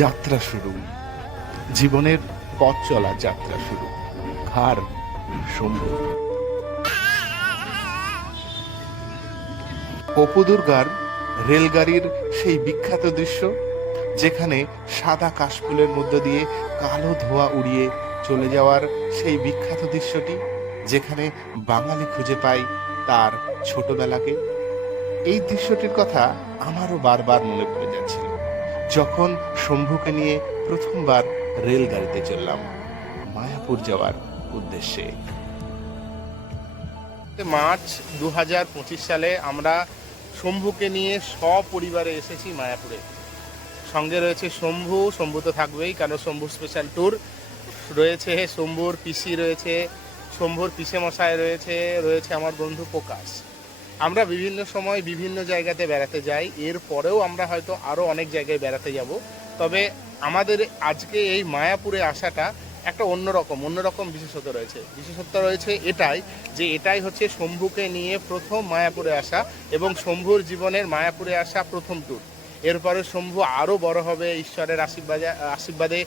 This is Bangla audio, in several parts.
যাত্রা শুরু, জীবনের পথ চলা যাত্রা শুরু। ঘাড় শম্ভু। অপু দুর্গার রেলগাড়ির সেই বিখ্যাত দৃশ্য, যেখানে সাদা কাশফুলের মধ্য দিয়ে কালো ধোঁয়া উড়িয়ে চলে যাওয়ার সেই বিখ্যাত দৃশ্যটি, যেখানে বাঙালি খুঁজে পায় তার ছোটবেলাকে। এই দৃশ্যটির কথা আমারও বারবার মনে পড়ে যাচ্ছিল যখন শম্ভুকে নিয়ে প্রথমবার রেলগাড়িতে চললাম মায়াপুর যাওয়ার উদ্দেশ্যে। মার্চ 2025 সালে আমরা শম্ভুকে নিয়ে সপরিবারে এসেছি মায়াপুরে। সঙ্গে রয়েছে শম্ভু তো থাকবেই, কারণ শম্ভু স্পেশাল ট্যুর রয়েছে, শম্ভুর পিসি রয়েছে, শম্ভুর পিসে মশাই রয়েছে আমার বন্ধু প্রকাশ। আমরা বিভিন্ন সময় বিভিন্ন জায়গাতে বেড়াতে যাই, এর পরেও আমরা হয়তো আরও অনেক জায়গায় বেড়াতে যাব। তবে আমাদের আজকে এই মায়াপুরে আসাটা একটা অন্যরকম বিশেষত্ব রয়েছে এটাই যে এটাই হচ্ছে শম্ভুকে নিয়ে প্রথম মায়াপুরে আসা এবং শম্ভুর জীবনের মায়াপুরে আসা প্রথম ট্যুর। এরপরে শম্ভু আরও বড় হবে, ঈশ্বরের আশীর্বাদে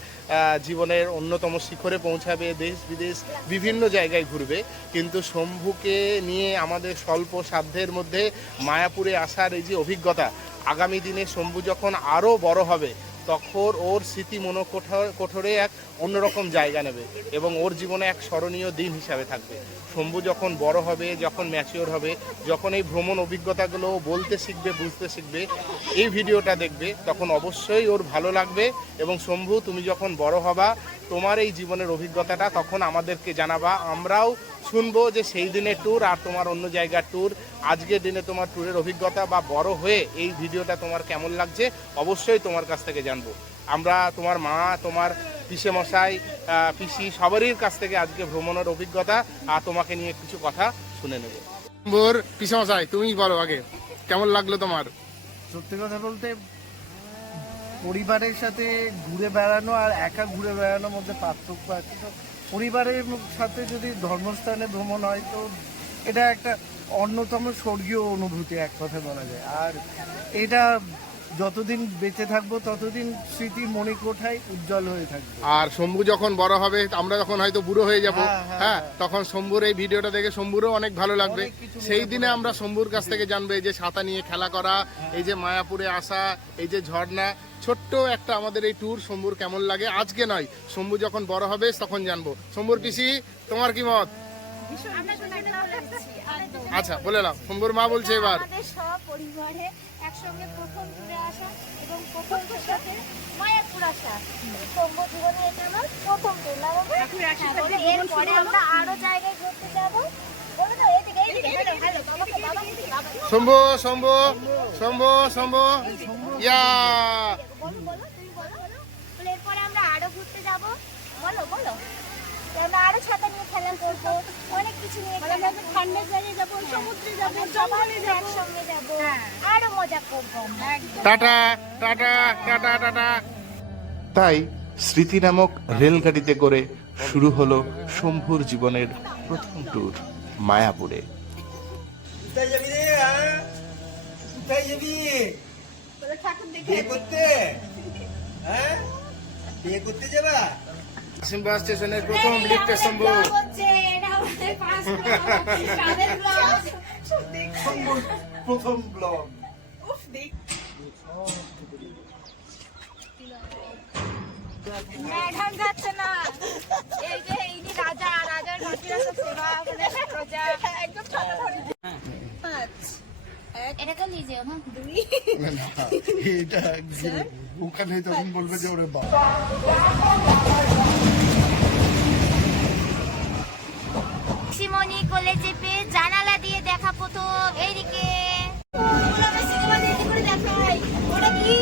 জীবনের অন্যতম শিখরে পৌঁছাবে, দেশ বিদেশ বিভিন্ন জায়গায় ঘুরবে। কিন্তু শম্ভুকে নিয়ে আমাদের স্বল্প সাধ্যের মধ্যে মায়াপুরে আসার এই যে অভিজ্ঞতা, আগামী দিনে শম্ভু যখন আরও বড় হবে তখন ওর স্মৃতি কোঠরে এক অন্যরকম জায়গা নেবে এবং ওর জীবনে এক স্মরণীয় দিন হিসাবে থাকবে। শম্ভু যখন বড় হবে, যখন ম্যাচিওর হবে, যখন এই ভ্রমণ অভিজ্ঞতাগুলো বলতে শিখবে, বুঝতে শিখবে, এই ভিডিওটা দেখবে, তখন অবশ্যই ওর ভালো লাগবে। এবং শম্ভু, তুমি যখন বড় হবা, তোমার এই জীবনের অভিজ্ঞতাটা তখন আমাদেরকে জানাবা, আমরাও শুনবো যে সেই দিনের ট্যুর আর তোমার অন্য জায়গার ট্যুর, আজকের দিনে তোমার ট্যুরের অভিজ্ঞতা বা বড় হয়ে এই ভিডিওটা তোমার কেমন লাগছে অবশ্যই তোমার কাছ থেকে জানবো। আমরা তোমার মা, তোমার পিসে মশাই, পিসি সবারই কাছ থেকে আজকে ভ্রমণের অভিজ্ঞতা আর তোমাকে নিয়ে কিছু কথা শুনে নেব। পিসে মশাই, তুমি বলো আগে, কেমন লাগলো তোমার? সত্যি কথা বলতে পরিবারের সাথে ঘুরে বেড়ানো আর একা ঘুরে বেড়ানোর মধ্যে পার্থক্য আছে। তো পরিবারের সাথে যদি ধর্মস্থানে ভ্রমণ হয় তো এটা একটা অন্যতম স্বর্গীয় অনুভূতি, এক কথা বলা যায়। আর এটা যতদিন বেঁচে থাকবো ততদিন স্মৃতি মণিকোঠায় উজ্জ্বল হয়ে থাকবে। আর শম্ভু যখন বড় হবে, আমরা যখন হয়তো বুড়ো হয়ে যাব, হ্যাঁ, তখন শম্ভুর এই ভিডিওটা দেখে শম্ভুরও অনেক ভালো লাগবে। সেই দিনে আমরা শম্ভুর কাছ থেকে জানবো এই যে ছাতা নিয়ে খেলা করা, এই যে মায়াপুরে আসা, এই যে ঝর্ণা, ছোট্ট একটা আমাদের এই ট্যুর শম্ভুর কেমন লাগে আজকে নয়, শম্ভু যখন বড় হবে তখন জানবো। শম্ভুর পিসি, তোমার কি মত? আচ্ছা, বলে নাও। শম্ভুর মা বলছে এবার পরিবারে একসঙ্গে প্রথম ঘুরে আসা এবং প্রথম সাথে মায়াপুর আসা শম্ভু জীবনে এটা আমার প্রথম ট্যুর। এরপরে আমরা আরো জায়গায় ঘুরতে যাবো। শম্ভু শম্ভু শম্ভু শম্ভু ইয়া, এরপরে আমরা আরো ঘুরতে যাবো। বলো বলো, আমরা আরো ছাতা নিয়ে খেলা করবো, অনেক কিছু নিয়ে খেলা করবো, ঠান্ডার জায়গায় যাবো, সমুদ্রে যাবো, জঙ্গলে যাবো, একসঙ্গে যাবো, আরো মজা করবো। Tata tata tata tata. তাই স্মৃতি নামক রেলগাড়িতে করে শুরু হলো শম্ভুর জীবনের প্রথম ট্যুর মায়াপুরে। কোথায় যাবি রে? কোথায় যাবি? বিয়ে করতে? হ্যাঁ, বিয়ে করতে যাবা? সিম্বা স্টেশনের প্রথম লিফটে শম্ভু। প্রথম ব্লগ। ম্যাডাম যাচ্ছে না, এই যে এই যে রাজা, রাজার ঘাটিরা সব সেবা করে প্রজা একদম ছাতা ধরে। 5 এটাকে লিজিও না 2 এটা ওখানে তখন বলবে যে ওরে বাবা। সিমনি কোলে চেপে জানালা দিয়ে দেখা প্রথম এইদিকে সিনেমা দেখতে করে দেখাই ওটা কি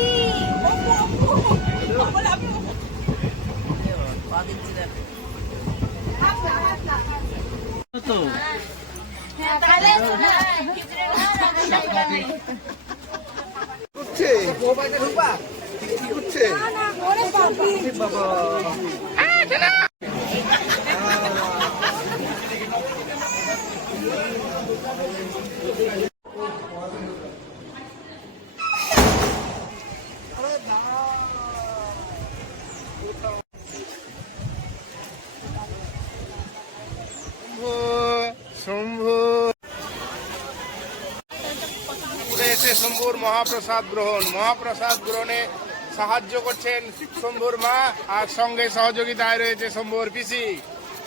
চলছে শম্ভুর মহাপ্রসাদ গ্রহণ। মহাপ্রসাদ গ্রহণে সাহায্য করছেন শম্ভুর মা, আর সঙ্গে সহযোগিতায় রয়েছে শম্ভুর পিসি,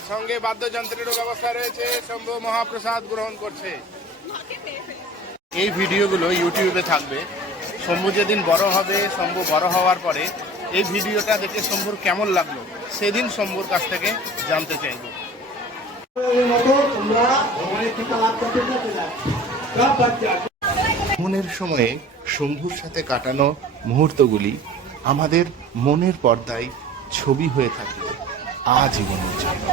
সঙ্গে বাদ্যযন্ত্রেরও ব্যবস্থা রয়েছে। শম্ভু মহাপ্রসাদ গ্রহণ করছে। এই ভিডিওগুলো ইউটিউবে থাকবে। শম্ভু যেদিন বড় হবে, শম্ভু বড় হওয়ার পরে এই ভিডিওটা দেখে শম্ভুর কেমন লাগলো সেদিন শম্ভুর কাছ থেকে জানতে চাইব। ভ্রমণের সময়ে শম্ভুর সাথে কাটানো মুহূর্তগুলি আমাদের মনের পর্দায় ছবি হয়ে থাকবে আজীবনের জন্য।